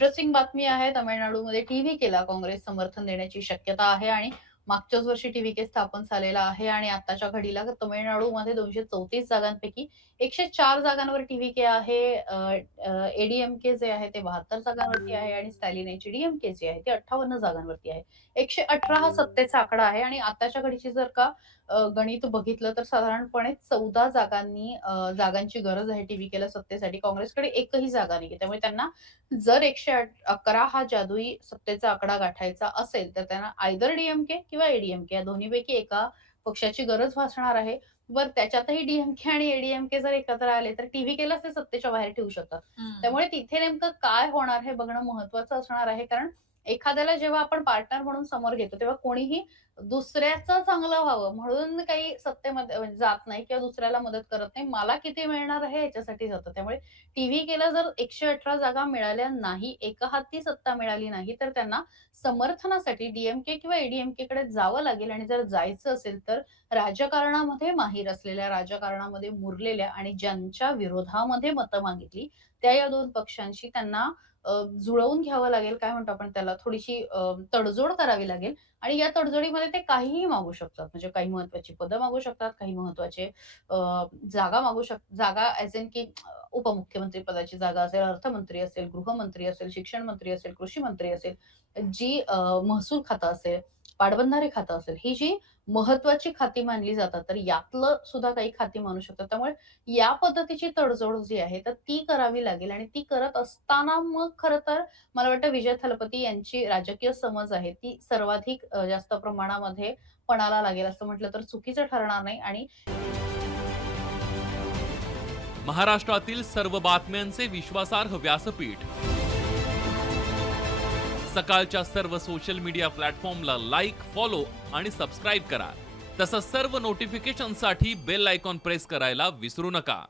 Interesting बातमी आहे. तामिळनाडूमध्ये टी-व्ही-केला काँग्रेस समर्थन देण्याची शक्यता आहे आणि मागच्याच वर्षी टी-व्ही-के स्थापन झालेला आहे आणि आत्ताच्या घडीला तामिळनाडूमध्ये 234 जागांपैकी 104 जागांवर टी-व्ही-के आहे. ए-डी-एम-के जे आहे ते 72 जागांवरती आहे आणि स्टॅलिन डी-एम-के जे आहे ते 58 जागांवरती आहे. 118 हा सत्तेचा आकडा आहे आणि आताच्या घडीची जर का गणित बघितलं तर साधारणपणे 14 जागांची गरज आहे टी-व्ही-केला सत्तेसाठी. काँग्रेसकडे एकही जागा नाहीये. त्यामुळे त्यांना जर 111 हा जादुई सत्तेचा आकडा गाठायचा असेल, तर त्यांना आयदर डी-एम-के किंवा ए-डी-एम-के या दोन्हीपैकी एका पक्षाची गरज भासणार आहे. बरं त्याच्यातही डी-एम-के आणि ए-डी-एम-के जर एकत्र आले, तर टी-व्ही-केलाच ते सत्तेच्या बाहेर ठेवू शकतात. हं. त्यामुळे तिथे नेमकं काय होणार हे बघणं महत्त्वाचं असणार आहे. कारण एखाद्याला जेव्हा आपण पार्टनर म्हणून समोर घेतो, तेव्हा कोणीही दुसऱ्याचं चांगलं व्हावं म्हणून काही सत्तेमध्ये म्हणजे जात नाही किंवा दुसऱ्याला मदत करत नाही. मला किती मिळणार आहे याच्यासाठी जातं. त्यामुळे टी-व्ही-केला जर 118 जागा मिळाल्या नाही, एकहाती सत्ता मिळाली नाही, तर त्यांना समर्थनासाठी डी-एम-के किंवा ए-डी-एम-केकडे जावं लागेल आणि जर जायचं असेल, तर राजकारणामध्ये माहीर असलेल्या, राजकारणामध्ये मुरलेल्या आणि ज्यांच्या विरोधामध्ये मतं मागितली, त्या या 2 पक्षांशी त्यांना जुळवून घ्यावं लागेल. काय म्हणतो आपण त्याला थोडीशी तडजोड करावी लागेल आणि या तडजोडीमध्ये ते काहीही मागू शकतात. म्हणजे काही महत्त्वाची पदं मागू शकतात, काही महत्त्वाचे अ, जागा ॲज इन की उपमुख्यमंत्री पदाची जागा असेल, अर्थमंत्री असेल, गृहमंत्री असेल, शिक्षण मंत्री असेल, कृषी मंत्री असेल, जी महसूल खातं असेल, पाटबंधारे खातं असेल, ही जी महत्त्वाची खाती मानली जातात, तर यातलं सुद्धा काही खाती मानू शकतात. त्यामुळे या पद्धतीची तडजोड जी आहे, तर ती करावी लागेल आणि ती करत असताना मग खरं तर मला वाटतं विजय थलपती यांची राजकीय समज आहे, ती सर्वाधिक जास्त प्रमाणामध्ये पणाला लागेल असं म्हटलं तर चुकीचं ठरणार नाही आणि महाराष्ट्रातील सर्व बातम्यांचे विश्वासार्ह व्यासपीठ. सकाळच्या सर्व सोशल मीडिया प्लॅटफॉर्मला लाईक, फॉलो आणि सबस्क्राईब करा. तसंच सर्व नोटिफिकेशनसाठी बेल आयकॉन प्रेस करायला विसरू नका.